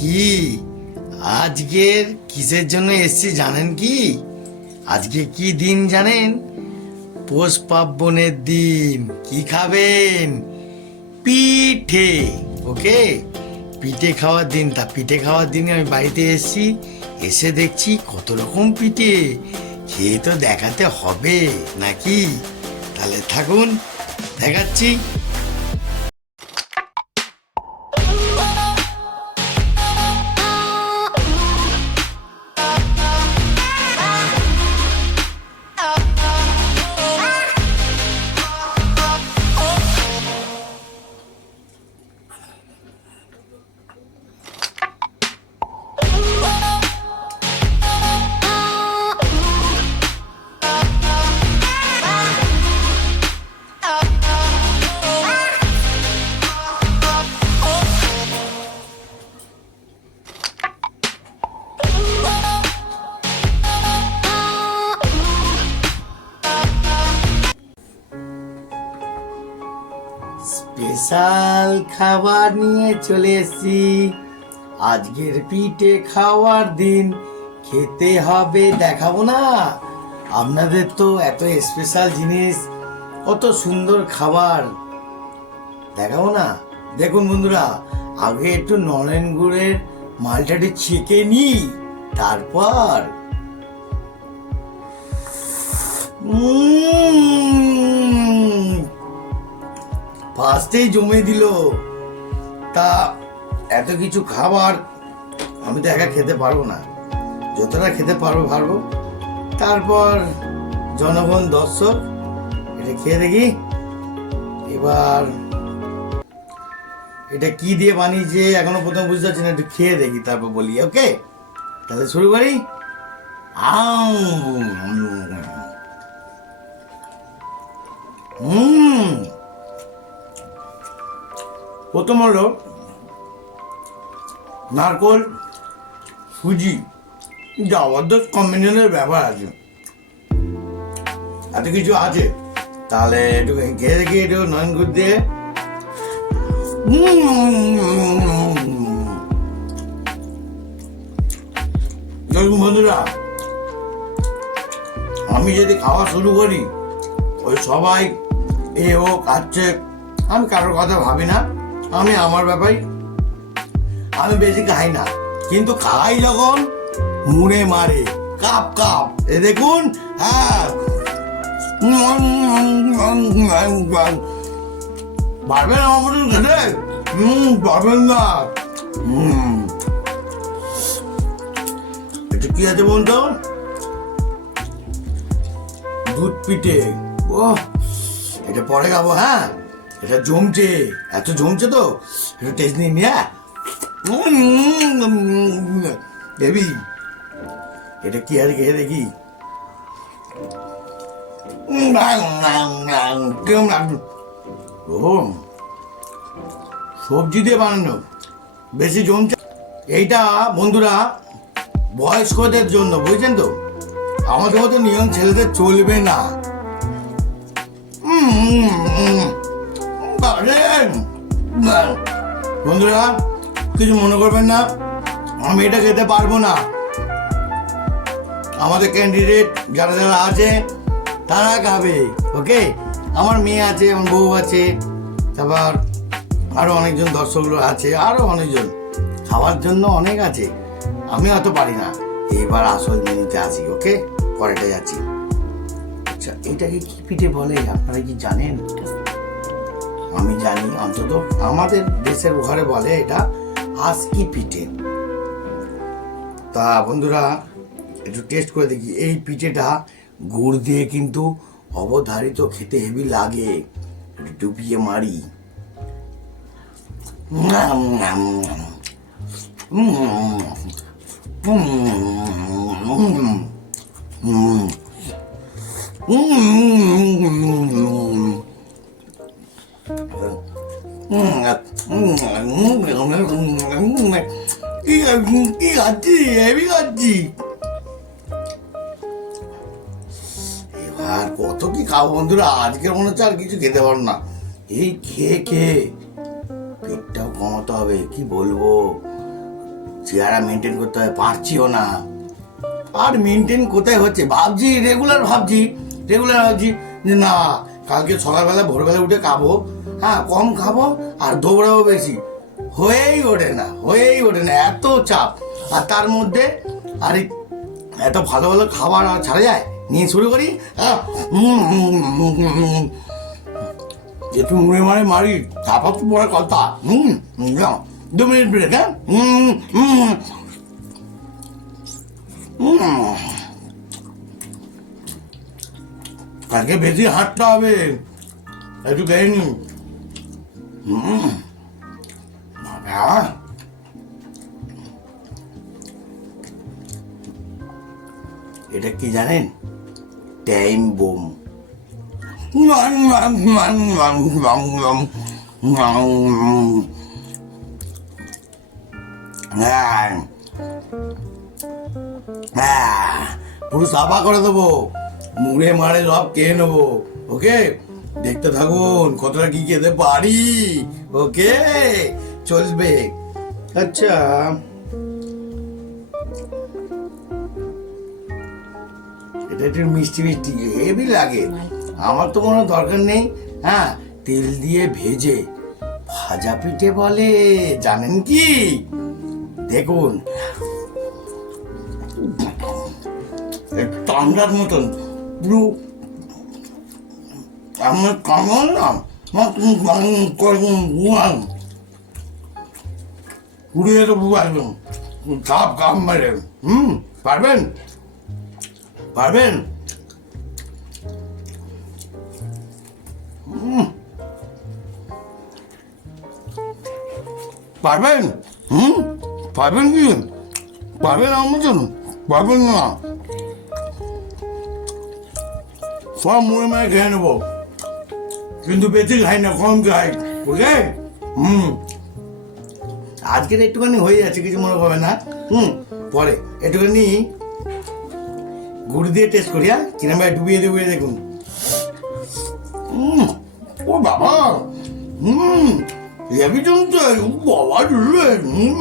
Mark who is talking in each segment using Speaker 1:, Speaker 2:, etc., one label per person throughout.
Speaker 1: কি? আজকের কিসের জন্য এসছি জানেন কি? আজকে কি দিন জানেন? পৌষ পার্বণের দিন। কি খাবেন? পিঠে, ওকে? পিঠে খাওয়ার দিন। তা পিঠে খাওয়ার দিনে আমি বাড়িতে এসেছি, এসে দেখছি কত রকম পিঠে। খেয়ে তো দেখাতে হবে, নাকি? তাহলে থাকুন, দেখাচ্ছি। স্পেশাল খাবার নিয়ে চলে এসেছি। আজকের পিঠে খাওয়ার দিন খেতে হবে দেখাবো না। আপনাদের তো এত স্পেশাল জিনিস কত সুন্দর খাবার। দেখাবো না? দেখুন বন্ধুরা আগে একটু নলেন গুড়ের মালটাটি ছেঁকে নি তারপর। উম, ফার্স্টেই জমে দিল। তা এত কিছু খাবার আমি তো একা খেতে পারব না। যতটা খেতে পারব পারব। তারপর জনগণ, দর্শক, এটা খেয়ে দেখি। এবার এটা কি দিয়ে বানিয়েছে, এখনও প্রথম বুঝতে পারছি না, একটু খেয়ে দেখি, তারপর বলি, ওকে? তাহলে শুরু করি। হুম। প্রথম হলো নারকল, সুজি জবরদস্ত কম্বিনেশনের ব্যাপার আছে এত কিছু আছে, তাহলে একটু খেয়ে দেখি একটু নয়ন গুড় দিয়ে। বন্ধুরা, আমি যদি খাওয়া শুরু করি, ওই সবাই এ ও খাচ্ছে, আমি কারোর কথা ভাবি না আমি আমার ব্যাপারে, আমি বেশি খাই না। কিন্তু খাই যখন মুড়ে মারে, কাপ কাপ। এ দেখুন হ্যাঁ। পারবেন আমার মতন খেতে? হুম, পারবেন না। এটা কি আছে বলতো দুধ পিঠে। ও এটা পরে খাব হ্যাঁ। এটা জমছে এত জমছে তো এটা টেস্ট নিয়ে নিয়ে দেবি, এটা কি আর খেয়ে দেখি ও সবজি দিয়ে বানানো, বেশি জমছে এইটা বন্ধুরা, বয়স্কদের জন্য, বুঝছেন তো আমাদের মতো নিয়ম ছেলেদের চলবে না। বারে! বাহ! বন্ধুরা, কিছু মনে করবেন না, আমি এটা খেতে পারব না। আমাদের ক্যান্ডিডেট যারা যারা আছে, তারা খাবে ওকে আমার মেয়ে আছে, আমার বউ আছে, তারপর আরও অনেকজন দর্শকরা আছে, আরও অনেকজন। খাওয়ার জন্য অনেক আছে। আমি অত পারি না। এবার আসল মেনুতে আসি ওকে পরেটা যাচ্ছি। আচ্ছা এটাকে কি পিঠে বলে? আপনারা কি জানেন? আমি জানি অন্তত আমাদের দেশের ঘরে বলে এটা আজকি পিঠে তা বন্ধুরা একটু টেস্ট করে দেখি এই পিঠেটা গুড় দিয়ে কিন্তু অবধারিত খেতে হেভি লাগে ডুবিয়ে মারি উম, কি কি খাচ্ছি খাচ্ছি এবার কত কি খাব বন্ধুরা আজকে মনে হচ্ছে আর কিছু খেতে পারব না এই খেয়ে খেয়ে পেটটাও কমাতে হবে কি বলব চেহারা মেনটেন করতে হবে পারছিও না আর মেনটেন কোথায় হচ্ছে ভাবছি রেগুলার ভাবছি রেগুলার ভাবছি যে না কালকে সকালবেলা ভোরবেলা উঠে খাব হ্যাঁ কম খাব আর দৌড়াবো বেশি। হয়েই ওঠে না, হয়েই ওঠে না, এত চাপ। আর তার মধ্যে, আর, এত ভালো ভালো খাবার আর ছাড়া যায়? নিয়ে শুরু করি উম। একটু মুড়ে মারে মারি, তারপর তো পরে কথা। হুম দু মিনিট ব্রেক হ্যাঁ কালকে বেশি হাঁটতে হবে, একটু দেয়নি হুম বাবা এটা কি জানেন টাইম বোম পুরো সাফা করে দেবো মুড়ে মারে সব খেয়ে নেব ওকে দেখতে থাকুন, কতটা কি খেতে পারি ওকে, চলবে। আচ্ছা। এটা একটু মিষ্টি মিষ্টি হেভি লাগে। আমার তো কোনো দরকার নেই। হ্যাঁ তেল দিয়ে ভেজে ভাজা পিঠে বলে, জানেন কি? দেখুন। টান্ডার মতন, পুরো আমার কামড় না পুড়িয়ে তো পুরো একদম কাপ কাপ মেরে, হুম, পারবেন? পারবেন? পারবেন? হুম, পারবেন কি? পারবেন আমার মতন পারবেন না। সব মুড়ে মেরে খেয়ে নেব। কিন্তু বেশি খাই না কম খাই বুঝলে? হুম। আজকের একটুখানি হয়ে যাচ্ছে কিছু মনে হবে না। হুম পরে। একটুখানি গুড় দিয়ে টেস্ট করি হ্যাঁ? কিরম ভাই ডুবিয়ে ডুবিয়ে দেখুন। উম, ও বাবা। হুম হেভি জমছে বাবা হুম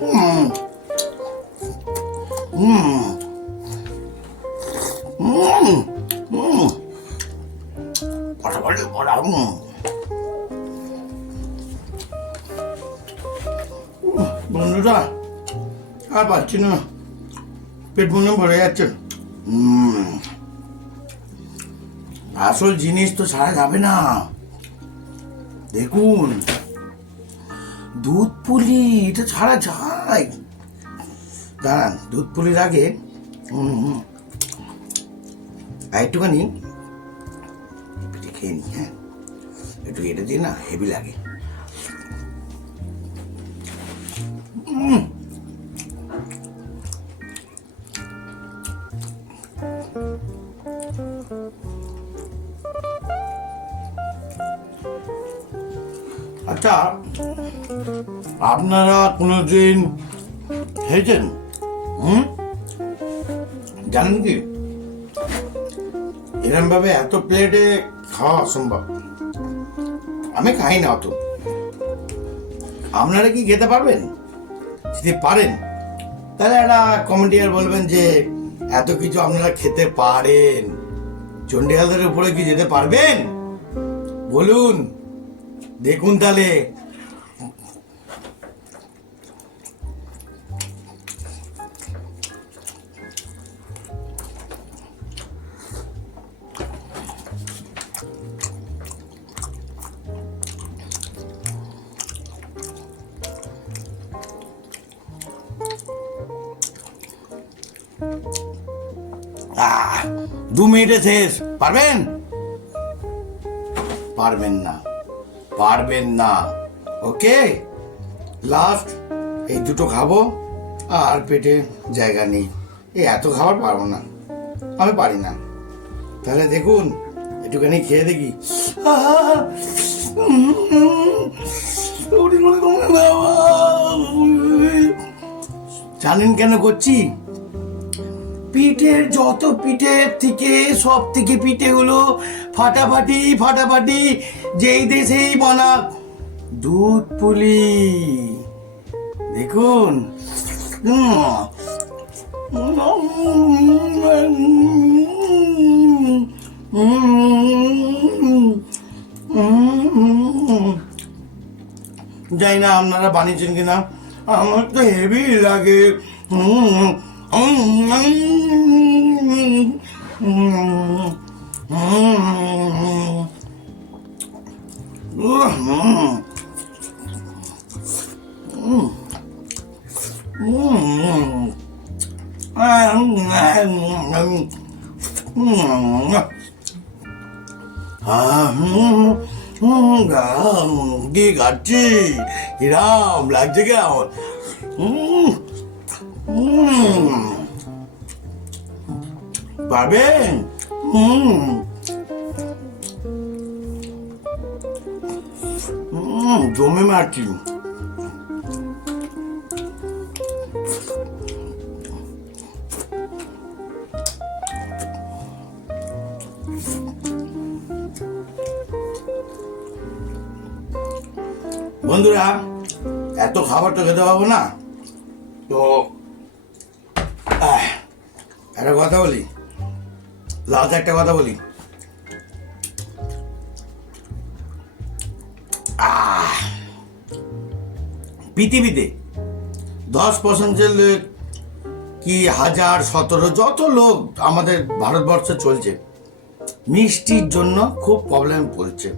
Speaker 1: হুম হুম। হুম হুম। ফাটাফাটি পড়া হুম বন্ধুরা আর পাচ্ছি না পেট মনে ভরে যাচ্ছে আসল জিনিস তো ছাড়া যাবে না দেখুন দুধ পুলি এটা ছাড়া যায় দাঁড়ান দুধ পুলির আগে একটুখানি খেয়ে হ্যাঁ। একটু এটা দিয়ে না হেভি লাগে। আচ্ছা আপনারা কোনোদিন খেয়েছেন? হুম? জানেন কি? এরম ভাবে এত প্লেটে খাওয়া অসম্ভব। আমি খাই না অত। আপনারা কি খেতে পারবেন? যদি পারেন, তাহলে একটা কমেন্টিয়ার বলবেন যে, এত কিছু আপনারা খেতে পারেন। চণ্ডীহালদের উপরে কি যেতে পারবেন? বলুন। দেখুন তাহলে। দু মিনিটে শেষ পারবেন পারবেন না পারবেন না ওকে লাস্ট এই দুটো খাব আর পেটে জায়গা নেই এই এত খাবার পারব না আমি পারি না তাহলে দেখুন একটুখানি খেয়ে দেখি মনে। জানেন কেন করছি পিঠের যত পিঠের থেকে সব থেকে পিঠে পিঠেগুলো ফাটাফাটি ফাটাফাটি, যেই দেশেই বানাক দুধ পুলি। দেখুন। জানি না আপনারা বানিয়েছেন কিনা। আমার তো হেভি লাগে। উম, উম, উম, উম, উম, উম, কি খাচ্ছি কিরাম লাগছে কেমন উম, উম। পারবেন উম। উম, জমে মারছি বন্ধুরা এত খাবার তো খেতে পাবো না তো আহ, একটা কথা বলি? লাস্ট একটা কথা বলি? পৃথিবীতে দশ পার্সেন্টের লোক কি হাজার সতেরো যত লোক আমাদের ভারতবর্ষে চলছে, মিষ্টির জন্য খুব প্রবলেম পড়ছে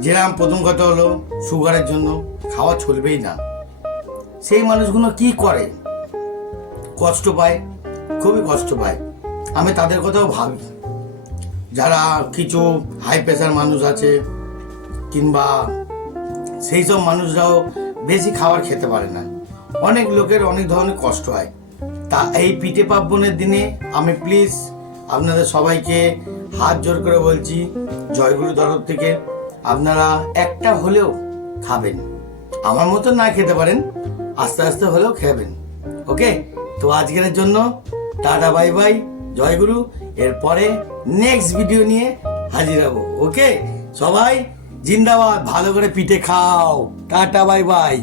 Speaker 1: যেরকম প্রথম কথা হলো সুগারের জন্য খাওয়া চলবেই না। সেই মানুষগুলো কি করে? কষ্ট পায়। খুবই কষ্ট পায়। আমি তাদের কথাও ভাবি। যারা কিছু হাই প্রেশার মানুষ আছে, কিংবা সেই সব মানুষরাও বেশি খাবার খেতে পারে না। অনেক লোকের অনেক ধরনের কষ্ট হয়। তা এই পিঠে পার্বণের দিনে আমি প্লিজ আপনাদের সবাইকে হাত জোর করে বলছি জয়গুরু তরফ থেকে আপনারা একটা হলেও খাবেন। আমার মতো না খেতে পারেন, আস্তে আস্তে হলেও খাবেন। ওকে তো আজকের জন্য টাটা, বাই বাই। জয়গুরু এরপরে নেক্সট ভিডিও নিয়ে হাজির হব ওকে সবাই জিন্দাবাদ, ভালো করে পিঠে খাও। Tata, bye bye.